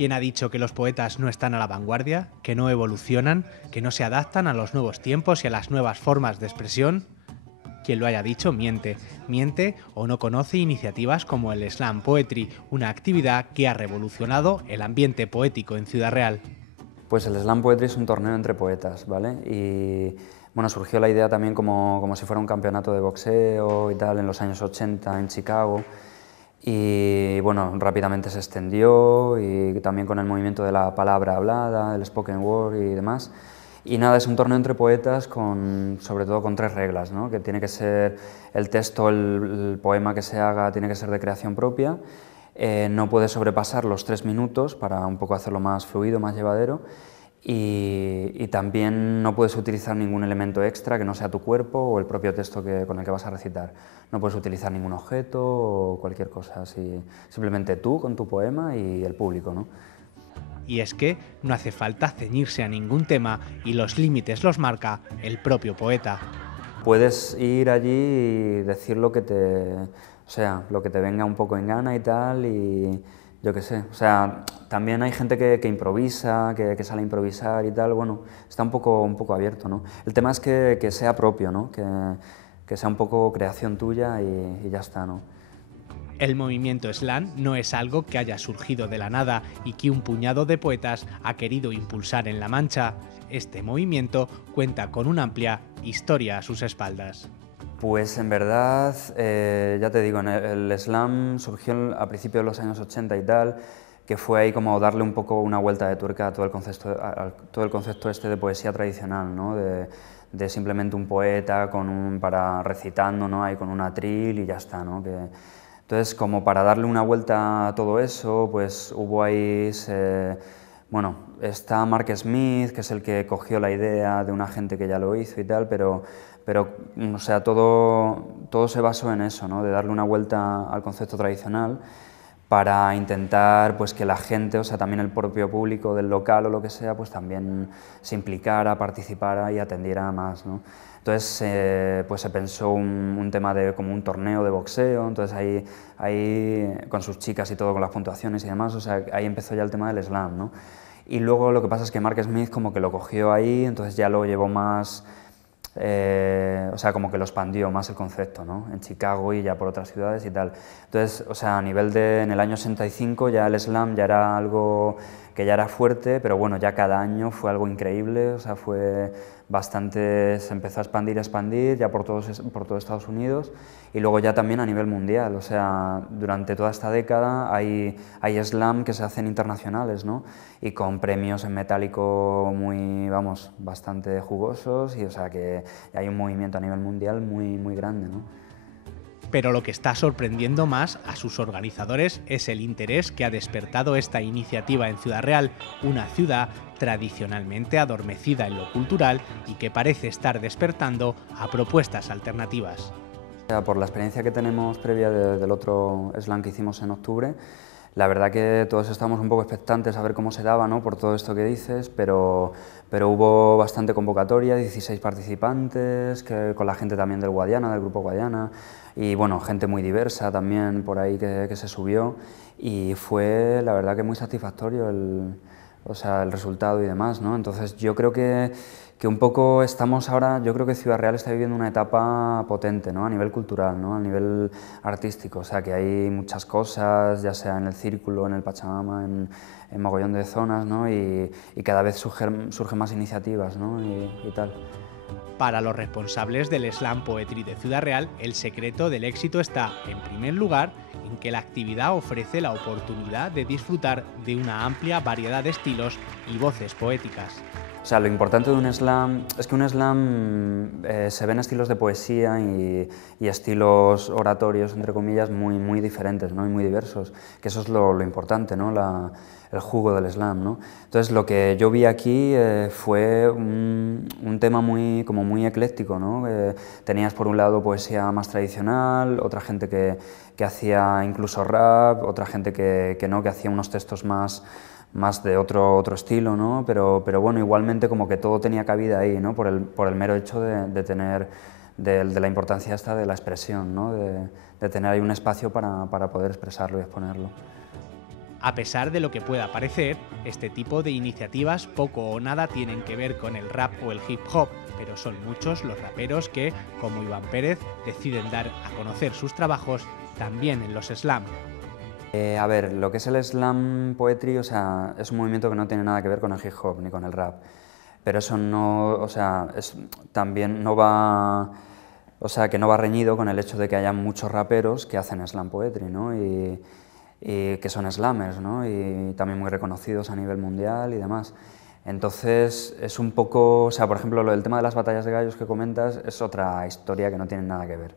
¿Quién ha dicho que los poetas no están a la vanguardia, que no evolucionan, que no se adaptan a los nuevos tiempos y a las nuevas formas de expresión? Quien lo haya dicho miente. Miente o no conoce iniciativas como el Slam Poetry, una actividad que ha revolucionado el ambiente poético en Ciudad Real. Pues el Slam Poetry es un torneo entre poetas, ¿vale? Y bueno, surgió la idea también como si fuera un campeonato de boxeo y tal en los años 80 en Chicago. Y bueno, rápidamente se extendió y también con el movimiento de la palabra hablada, el spoken word y demás. Y nada, es un torneo entre poetas sobre todo con tres reglas, ¿no? Que tiene que ser el texto, el poema que se haga tiene que ser de creación propia, no puede sobrepasar los 3 minutos para un poco hacerlo más fluido, más llevadero, y también no puedes utilizar ningún elemento extra que no sea tu cuerpo o el propio texto con el que vas a recitar. No puedes utilizar ningún objeto o cualquier cosa así, simplemente tú con tu poema y el público, ¿no? Y es que no hace falta ceñirse a ningún tema y los límites los marca el propio poeta. Puedes ir allí y decir lo que te venga un poco en gana y tal, y yo qué sé. O sea, también hay gente que improvisa, que sale a improvisar y tal, bueno, está un poco abierto, ¿no? El tema es que sea propio, ¿no? Que sea un poco creación tuya y ya está, ¿no? El movimiento slam no es algo que haya surgido de la nada y que un puñado de poetas ha querido impulsar en La Mancha. Este movimiento cuenta con una amplia historia a sus espaldas. Pues en verdad, ya te digo, el slam surgió a principios de los años 80 y tal, que fue ahí como darle un poco una vuelta de tuerca a todo el concepto este de poesía tradicional, ¿no? De simplemente un poeta para recitando, ¿no? Ahí con un atril y ya está, ¿no? Entonces, como para darle una vuelta a todo eso, pues hubo ahí, bueno, está Mark Smith, que es el que cogió la idea de una gente que ya lo hizo y tal, pero o sea, todo se basó en eso, ¿no? De darle una vuelta al concepto tradicional para intentar pues, que la gente, o sea, también el propio público del local o lo que sea, pues también se implicara, participara y atendiera más, ¿no? Entonces, pues se pensó un tema de como un torneo de boxeo, entonces ahí con sus chicas y todo, con las puntuaciones y demás, o sea, ahí empezó ya el tema del slam, ¿no? Y luego lo que pasa es que Mark Smith como que lo cogió ahí, entonces ya lo llevó más, o sea, como que lo expandió más el concepto, ¿no? En Chicago y ya por otras ciudades y tal. Entonces, o sea, a nivel en el año 65 ya el slam ya era algo que ya era fuerte, pero bueno, ya cada año fue algo increíble, o sea, fue bastante, se empezó a expandir ya por todo Estados Unidos y luego ya también a nivel mundial, o sea, durante toda esta década hay slam que se hacen internacionales, ¿no? Y con premios en metálico muy, vamos, bastante jugosos y o sea que hay un movimiento a nivel mundial muy grande, ¿no? Pero lo que está sorprendiendo más a sus organizadores es el interés que ha despertado esta iniciativa en Ciudad Real, una ciudad tradicionalmente adormecida en lo cultural y que parece estar despertando a propuestas alternativas. Por la experiencia que tenemos previa del otro slam que hicimos en octubre, la verdad que todos estamos un poco expectantes a ver cómo se daba, ¿no? Por todo esto que dices, pero hubo bastante convocatoria, 16 participantes, con la gente también del Guadiana, del grupo Guadiana, y bueno, gente muy diversa también por ahí que se subió, y fue la verdad que muy satisfactorio o sea, el resultado y demás, ¿no? Entonces yo creo que un poco estamos ahora, yo creo que Ciudad Real está viviendo una etapa potente, ¿no? A nivel cultural, ¿no? A nivel artístico, o sea que hay muchas cosas, ya sea en el Círculo, en el Pachamama, en mogollón de zonas, ¿no? Y cada vez surgen más iniciativas, ¿no? Y tal. Para los responsables del Slam Poetry de Ciudad Real, el secreto del éxito está, en primer lugar, en que la actividad ofrece la oportunidad de disfrutar de una amplia variedad de estilos y voces poéticas. O sea, lo importante de un slam es que un slam se ven estilos de poesía y estilos oratorios, entre comillas, muy diferentes, ¿no? Y muy diversos, que eso es lo importante, ¿no? El jugo del slam, ¿no? Entonces, lo que yo vi aquí fue un tema como muy ecléctico, ¿no? Tenías por un lado poesía más tradicional, otra gente que hacía incluso rap, otra gente que no, que hacía unos textos más de otro estilo, ¿no? Pero bueno, igualmente como que todo tenía cabida ahí, ¿no? Por el mero hecho de tener, de la importancia esta de la expresión, ¿no? De tener ahí un espacio para poder expresarlo y exponerlo. A pesar de lo que pueda parecer, este tipo de iniciativas poco o nada tienen que ver con el rap o el hip hop, pero son muchos los raperos que, como Iván Pérez, deciden dar a conocer sus trabajos también en los slam. A ver, lo que es el slam poetry, o sea, es un movimiento que no tiene nada que ver con el hip hop ni con el rap, pero eso no, o sea, también no va, o sea, que no va reñido con el hecho de que haya muchos raperos que hacen slam poetry, ¿no? Y que son slammers, ¿no? Y también muy reconocidos a nivel mundial y demás. Entonces, es un poco, o sea, por ejemplo, el tema de las batallas de gallos que comentas es otra historia que no tiene nada que ver.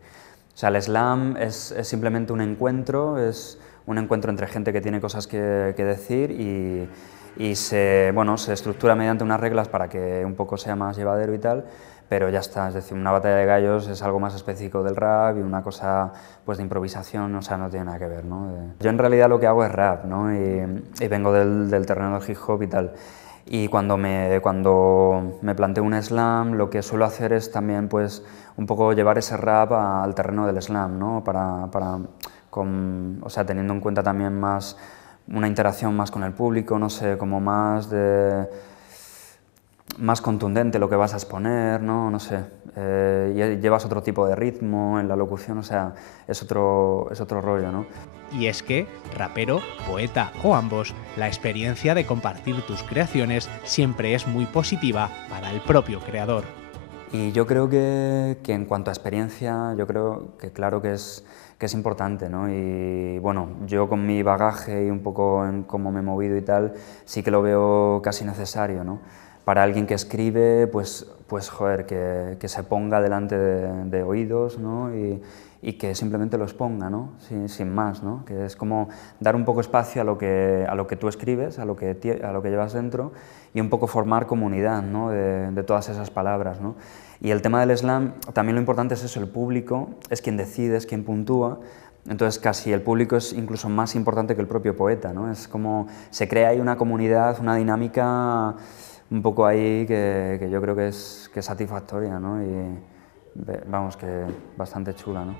O sea, el slam es simplemente un encuentro, es un encuentro entre gente que tiene cosas que decir y bueno, se estructura mediante unas reglas para que un poco sea más llevadero y tal, pero ya está, es decir, una batalla de gallos es algo más específico del rap y una cosa pues de improvisación, o sea, no tiene nada que ver, ¿no? Yo en realidad lo que hago es rap, ¿no? Y vengo del terreno del hip hop y tal. Y cuando me planteo un slam, lo que suelo hacer es también pues un poco llevar ese rap al terreno del slam, ¿no? O sea, teniendo en cuenta también más una interacción más con el público, no sé, como más contundente lo que vas a exponer, ¿no? No sé, llevas otro tipo de ritmo en la locución, o sea, es otro rollo, ¿no? Y es que, rapero, poeta o ambos, la experiencia de compartir tus creaciones siempre es muy positiva para el propio creador. Y yo creo que en cuanto a experiencia, yo creo que claro que es importante, ¿no? Y bueno, yo con mi bagaje y un poco en cómo me he movido y tal, sí que lo veo casi necesario, ¿no? Para alguien que escribe, pues joder, que se ponga delante de oídos, ¿no? Y que simplemente lo exponga, ¿no? Sin más, ¿no? Que es como dar un poco espacio a lo que tú escribes, a lo que llevas dentro y un poco formar comunidad, ¿no? de todas esas palabras, ¿no? Y el tema del slam, también lo importante es eso, el público es quien decide, es quien puntúa, entonces casi el público es incluso más importante que el propio poeta, ¿no? Es como se crea ahí una comunidad, una dinámica un poco ahí que yo creo que es satisfactoria, ¿no? Y vamos, que bastante chula, ¿no?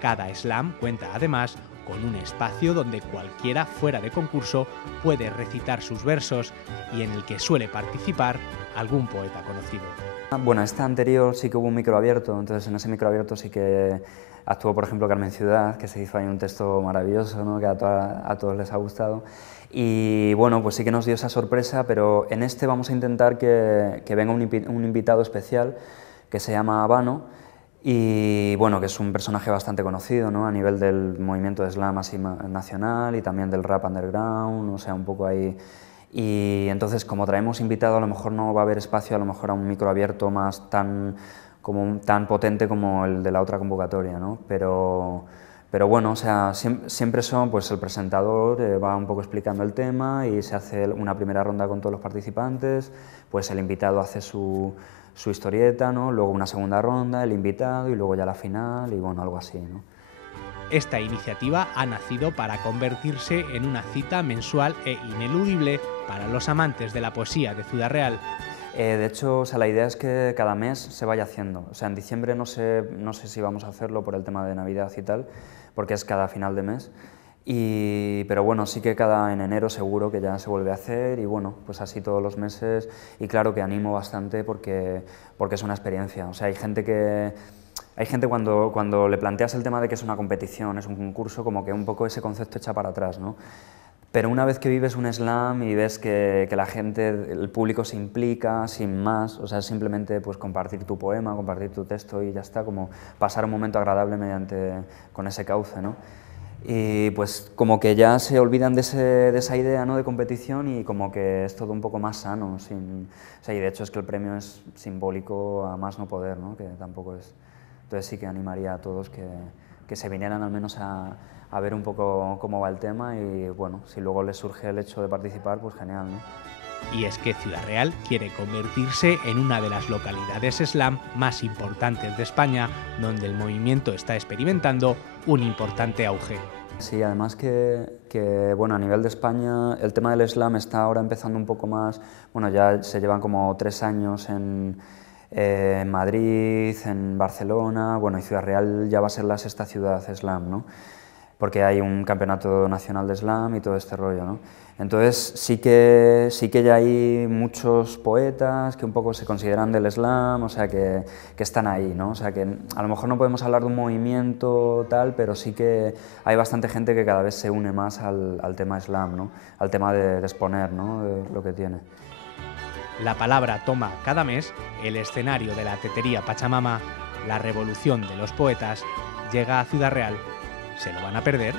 Cada slam cuenta además con un espacio donde cualquiera fuera de concurso puede recitar sus versos y en el que suele participar algún poeta conocido. Bueno, esta anterior sí que hubo un micro abierto, entonces en ese micro abierto sí que actuó, por ejemplo, Carmen Ciudad, que se hizo ahí un texto maravilloso, ¿no? Que a todos les ha gustado. Y bueno, pues sí que nos dio esa sorpresa, pero en este vamos a intentar que venga un invitado especial que se llama Habano y bueno, que es un personaje bastante conocido, ¿no? A nivel del movimiento de slam así nacional y también del rap underground, o sea, un poco ahí. Y entonces, como traemos invitado, a lo mejor no va a haber espacio a lo mejor a un micro abierto más tan potente como el de la otra convocatoria, ¿no? Pero bueno, o sea, siempre son, pues el presentador va un poco explicando el tema y se hace una primera ronda con todos los participantes, pues el invitado hace su historieta, ¿no? Luego una segunda ronda, el invitado y luego ya la final y bueno, algo así, ¿no? Esta iniciativa ha nacido para convertirse en una cita mensual e ineludible para los amantes de la poesía de Ciudad Real. De hecho, o sea, la idea es que cada mes se vaya haciendo. O sea, en diciembre no sé si vamos a hacerlo por el tema de Navidad y tal, porque es cada final de mes. Pero bueno, sí que en enero seguro que ya se vuelve a hacer y bueno, pues así todos los meses. Y claro que animo bastante porque es una experiencia. O sea, hay gente cuando le planteas el tema de que es una competición, es un concurso, como que un poco ese concepto echa para atrás, ¿no? Pero una vez que vives un slam y ves que la gente, el público se implica sin más, o sea, simplemente pues compartir tu poema, compartir tu texto y ya está, como pasar un momento agradable con ese cauce, ¿no? Y pues como que ya se olvidan de esa idea, ¿no? De competición y como que es todo un poco más sano, o sea, y de hecho es que el premio es simbólico a más no poder, ¿no? Que tampoco es. Entonces sí que animaría a todos que se vinieran al menos a ver un poco cómo va el tema y bueno, si luego les surge el hecho de participar, pues genial, ¿no? Y es que Ciudad Real quiere convertirse en una de las localidades slam más importantes de España, donde el movimiento está experimentando un importante auge. Sí, además bueno, a nivel de España el tema del slam está ahora empezando un poco más, bueno, ya se llevan como 3 años en Madrid, en Barcelona, bueno, y Ciudad Real ya va a ser la 6ª ciudad slam, ¿no? porque hay un campeonato nacional de slam y todo este rollo, ¿no? Entonces sí que ya hay muchos poetas que un poco se consideran del slam, o sea que están ahí, ¿no? O sea que a lo mejor no podemos hablar de un movimiento tal, pero sí que hay bastante gente que cada vez se une más al tema slam, ¿no? Al tema de exponer, ¿no? De lo que tiene. La Palabra toma cada mes el escenario de la tetería Pachamama. La revolución de los poetas llega a Ciudad Real. ¿Se lo van a perder?